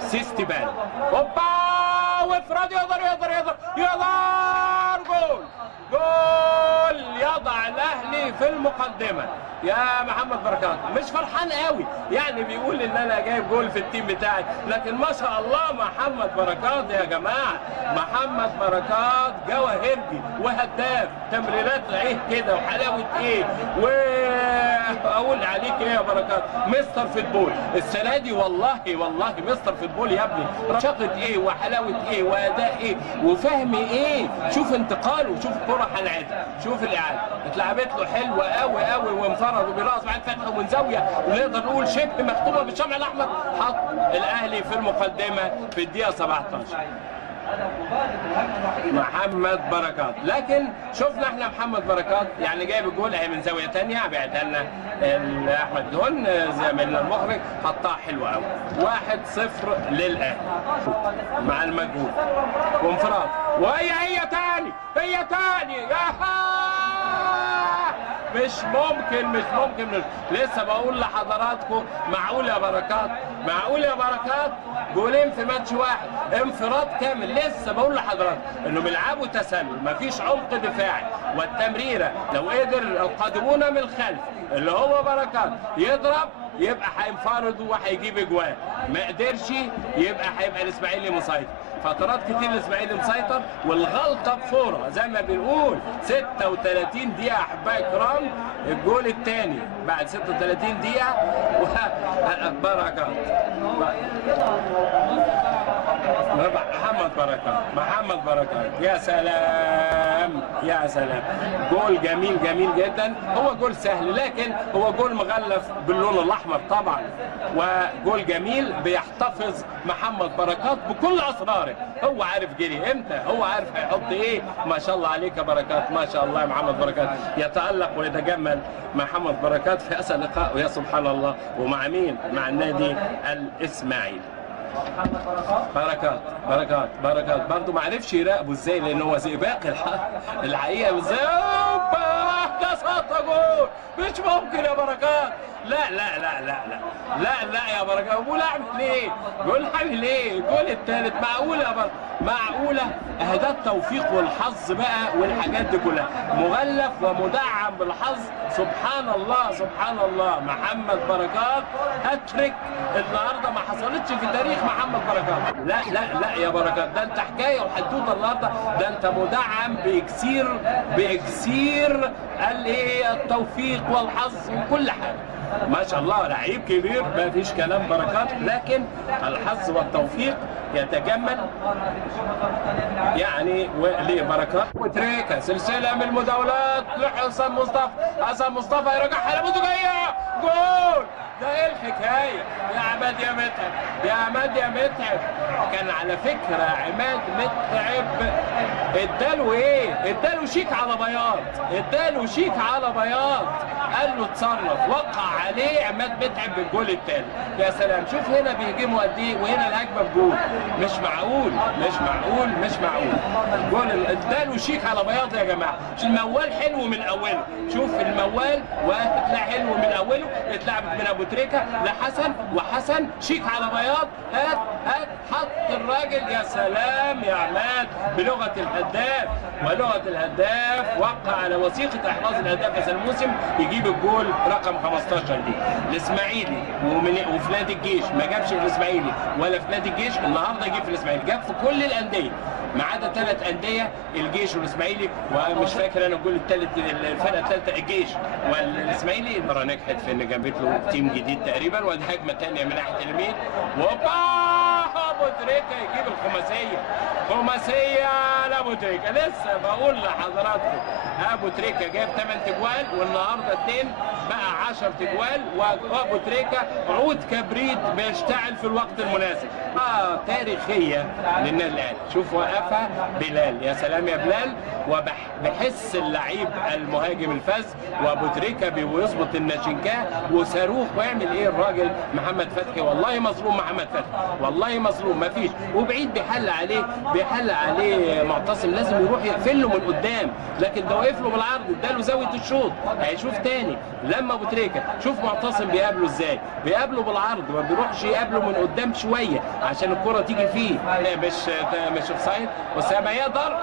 سيستبان هوبا وافراد يقدر جول جول يضع الاهلي في المقدمه. يا محمد بركات مش فرحان قوي يعني، بيقول ان انا جايب جول في التيم بتاعي، لكن ما شاء الله محمد بركات يا جماعه، محمد بركات جواهرجي وهداف تمريرات ايه كده وحلاوه ايه، واقول عليك ايه يا بركات مستر فوتبول السنه دي، والله مستر فوتبول يا ابني، رشاقه ايه وحلاوه ايه واداء ايه وفهم ايه. شوف انتقاله، شوف الكره هنعيدها، شوف الاعاده اتلعبت له حلوه قوي وانفرد وبراس بعد فتحه ومن زاويه ونقدر نقول شبه مختومه بالشمع الاحمر، حط الاهلي في المقدمه في الدقيقه 17 محمد بركات. لكن شفنا احنا محمد بركات يعني جايب الجول اهي من زاويه ثانيه، بعتها لنا احمد دهون زميلنا المخرج، حطها حلوه قوي. 1-0 للاهلي مع المجهود وانفراد، وهي تاني يا مش ممكن لسه بقول لحضراتكم معقول يا بركات جولين في ماتش واحد، انفراد كامل. لسه بقول لحضراتكم انه بيلعبوا تسلل، مفيش عمق دفاعي، والتمريره لو قدر القادمون من الخلف اللي هو بركات يضرب يبقى هينفرد وهيجيب اجوان، ما قدرش يبقى هيبقى الاسماعيلي مسيطر. فترات كتير الاسماعيلي مسيطر، والغلطه بفوره زي ما بنقول. 36 دقيقه احبائي الكرام الجول الثاني بعد 36 دقيقه بركات محمد بركات يا سلام جول جميل جدا. هو جول سهل لكن هو جول مغلف باللون الاحمر طبعا، وجول جميل بيحتفظ محمد بركات بكل اسراره. هو عارف جري امتى، هو عارف هيحط ايه. ما شاء الله عليك يا بركات، ما شاء الله يا محمد بركات. يتالق ويتجمل محمد بركات في اسى لقاء، ويا سبحان الله. ومع مين؟ مع النادي الاسماعيلي. بركات برضه ما عرفش يراقبه ازاي، لان هو زئباق الحقيقه ازاي كسرت جول. مش ممكن يا بركات، لا يا بركات. بقول اعمل ايه؟ الجول الثالث معقوله يا بركات؟ معقوله؟ ده التوفيق والحظ بقى والحاجات دي كلها، مغلف ومدعم بالحظ. سبحان الله محمد بركات هاتريك النهارده ما حصلتش في تاريخ محمد بركات. لا يا بركات، ده انت حكايه وحدوته النهارده، ده انت مدعم باكسير التوفيق والحظ وكل حاجه. ما شاء الله لعيب كبير ما فيش كلام بركات، لكن الحظ والتوفيق يتجمل يعني لبركات. وتريكا سلسله من المداولات لحسن مصطفى يرجعها لمدوجيه جول. ده ايه الحكايه يا عماد يا متعب؟ كان على فكره عماد متعب اداله شيك على بياض، قال له اتصرف، وقع عليه عماد متعب بالجول الثاني. يا سلام، شوف هنا بيهجموا قد ايه وهنا الهجمه بجول. مش معقول جول اداله شيك على بياض يا جماعه. الموال حلو من اوله، شوف الموال وهتلاقي حلو من اوله، اتلعبت من ابو تريكه لحسن، وحسن شيك على بياض، هات حط الراجل. يا سلام يا عماد بلغه الهداف، ولغه الهداف وقع على وثيقه احراز الهداف هذا الموسم، يجيب الجول رقم 15 دي. الاسماعيلي وفي نادي الجيش ما جابش في الاسماعيلي ولا في نادي الجيش، النهارده جه في الاسماعيلي، جاب في كل الانديه ما عدا 3 انديه، الجيش والاسماعيلي، ومش فاكر انا الجول الثالث الفرقه الثالثه الجيش والاسماعيلي. المره نجحت في ان جابت له تيم جديد تقريبا، ودي هجمه ثانيه من ناحيه اليمين، ابو تريكه يجيب خماسيه لابو تريكه. لسه بقول لحضراتكم ابو تريكه جاب 8 تجوال، والنهارده 2 بقى 10 تجوال، وابو تريكه عود كبريت بيشتعل في الوقت المناسب. تاريخيه للنادي الاهلي. شوف وقفها بلال، يا سلام يا بلال، وبحس اللعيب المهاجم الفذ، وابو تريكه بيظبط الناشنكاه وصاروخ. ويعمل ايه الراجل محمد فتحي؟ والله مظلوم محمد فتحي، والله مظلوم. مفيش. وبعيد بيحل عليه معتصم، لازم يروح يقفل له من قدام، لكن ده وقف له بالعرض اداله زاويه الشوط. هيشوف تاني لما ابو تريكه شوف معتصم بيقابله ازاي، بيقابله بالعرض، ما بيروحش يقابله من قدام شويه عشان الكره تيجي فيه. مش اوفسايد، وسام يقدر